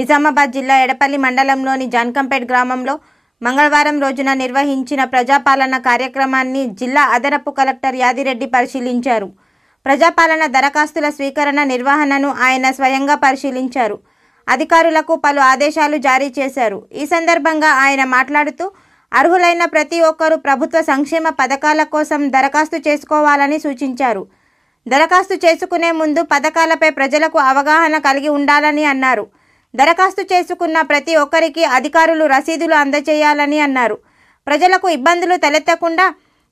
నిజామాబాద్ జిల్లా ఎడపల్లి మండలంలోని జాన్కంపేట్ గ్రామంలో మంగళవారం రోజున నిర్వహించిన ప్రజాపాలన కార్యక్రమాన్ని జిల్లా అదనపు కలెక్టర్ యాదిరెడ్డి పరిశీలించారు. ప్రజాపాలన దరఖాస్తుల స్వీకరణ నిర్వహణను ఆయన స్వయంగా పరిశీలించారు. అధికారులకు పలు ఆదేశాలు జారీ చేశారు. ఈ సందర్భంగా ఆయన మాట్లాడుతూ అర్హులైన ప్రతి ఒక్కరూ ప్రభుత్వ సంక్షేమ పథకాల కోసం దరఖాస్తు చేసుకోవాలని సూచించారు. దరఖాస్తు చేసుకునే ముందు పథకాలపై ప్రజలకు అవగాహన కలిగి ఉండాలని అన్నారు. దరఖాస్తు చేసుకున్న ప్రతి ఒక్కరికి అధికారులు రసీదులు అందజేయాలని అన్నారు. ప్రజలకు ఇబ్బందులు తలెత్తకుండా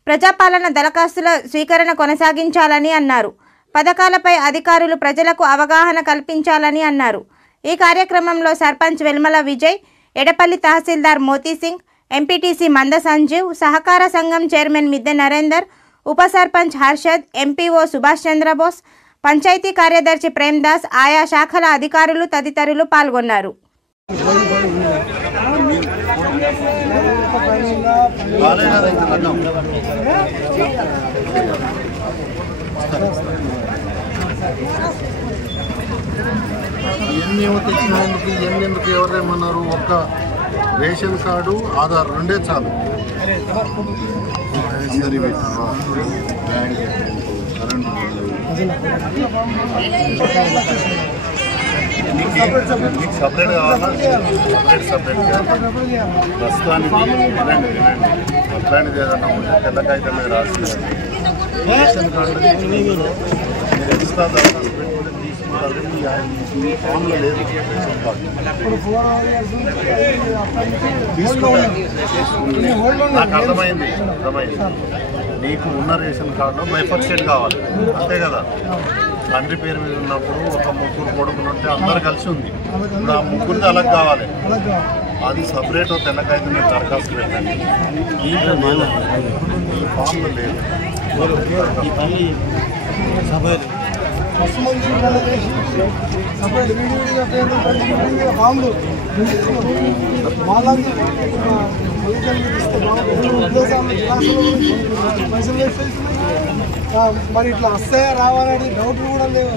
ప్రజాపాలన దరఖాస్తుల స్వీకరణ కొనసాగించాలని అన్నారు. పథకాలపై అధికారులు ప్రజలకు అవగాహన కల్పించాలని అన్నారు. ఈ కార్యక్రమంలో సర్పంచ్ వెల్మల విజయ్, ఎడపల్లి తహసీల్దార్ మోతీ సింగ్, ఎంపీటీసీ మంద సంజీవ్, సహకార సంఘం చైర్మన్ మిద్దె నరేందర్, ఉప సర్పంచ్ హర్షద్, ఎంపీఓ సుభాష్ చంద్రబోస్, పంచాయతీ కార్యదర్శి ప్రేమ్దాస్, ఆయా శాఖల అధికారులు తదితరులు పాల్గొన్నారు. ఎన్ని తెచ్చినందుకు ఎందుకు ఎవరేమన్నారు? ఒక్క రేషన్ కార్డు, ఆధార్ రెండే చాలు. మీకు సపరేట్ కావాలా? సపరేట్ ప్రస్తుతానికి అట్లాంటిది ఏదన్నా ఉంటే తెల్లకాయితం మీద రాసి రేషన్ కార్డు ఎక్స్ట్రా దరఖాస్తు పెట్టుకుంటే తీసుకుంటారు. ఫామ్లో లేదు రేషన్ కార్డు. నాకు అర్థమైంది. నీకు ఉన్న రేషన్ కార్డులో బైఫర్కేట్ కావాలి, అంతే కదా? తండ్రి పేరు మీద ఉన్నప్పుడు ఒక ముగ్గురు కొడుకులు ఉంటే అందరు కలిసి ఉంది. ఇప్పుడు ఆ ముగ్గురిది అలాగ కావాలి. అది సపరేట్ తెల్లకాయితం మీద దరఖాస్తు పెట్టండి. దీంట్లో లేదు, ఈ ఫామ్లో లేదు. మరి ఇట్లా వస్తాయా రావాలని డౌట్ కూడా లేవు.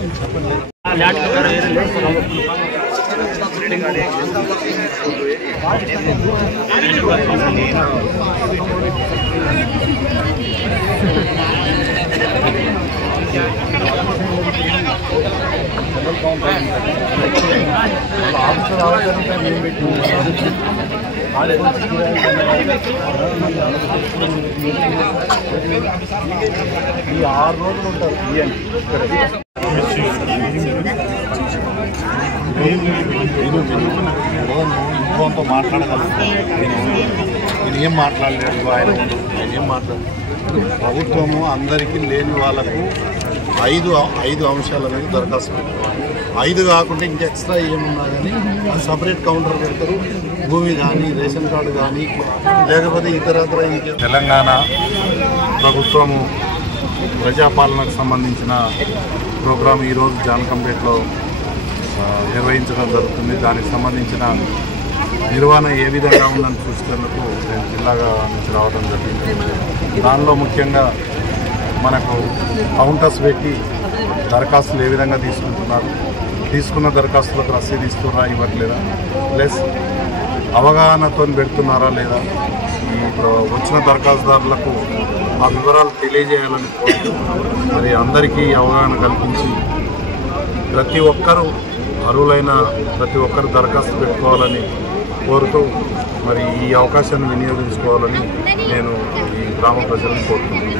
ఈ 6 రోజులు ఉంటారు. ఇంకోతో మాట్లాడగలుగుతాను. నేను ఏం మాట్లాడలేదు. ఆయన ఏం మాట్లాడలేదు. ప్రభుత్వము అందరికీ లేని వాళ్ళకు 5 అంశాల మీద దరఖాస్తు పెట్టుకోవాలి. 5 కాకుండా ఇంకా ఎక్స్ట్రా ఏమున్నా కానీ అది సపరేట్ కౌంటర్ పెడతారు. భూమి కానీ, రేషన్ కార్డు కానీ, లేకపోతే ఇతరత్ర. తెలంగాణ ప్రభుత్వము ప్రజాపాలనకు సంబంధించిన ప్రోగ్రాం ఈరోజు జాన్కంపేట్లో నిర్వహించడం జరుగుతుంది. దానికి సంబంధించిన నిర్వహణ ఏ విధంగా ఉందని చూసేందుకు నేను జిల్లాగా నుంచి రావడం జరిగింది. దానిలో ముఖ్యంగా మనకు కౌంటర్స్ పెట్టి దరఖాస్తులు ఏ విధంగా తీసుకుంటున్నారు, తీసుకున్న దరఖాస్తులకు రసీదు ఇస్తున్నారా ఇవ్వట్లేదా, ప్లస్ అవగాహనతో పెడుతున్నారా లేదా, ఇప్పుడు వచ్చిన దరఖాస్తుదారులకు ఆ వివరాలు తెలియజేయాలని మరి అందరికీ అవగాహన కల్పించి ప్రతి ఒక్కరూ అర్హులైన ప్రతి ఒక్కరు దరఖాస్తు పెట్టుకోవాలని కోరుతూ మరి ఈ అవకాశాన్ని వినియోగించుకోవాలని నేను ఈ గ్రామ ప్రజలను కోరుతున్నాను.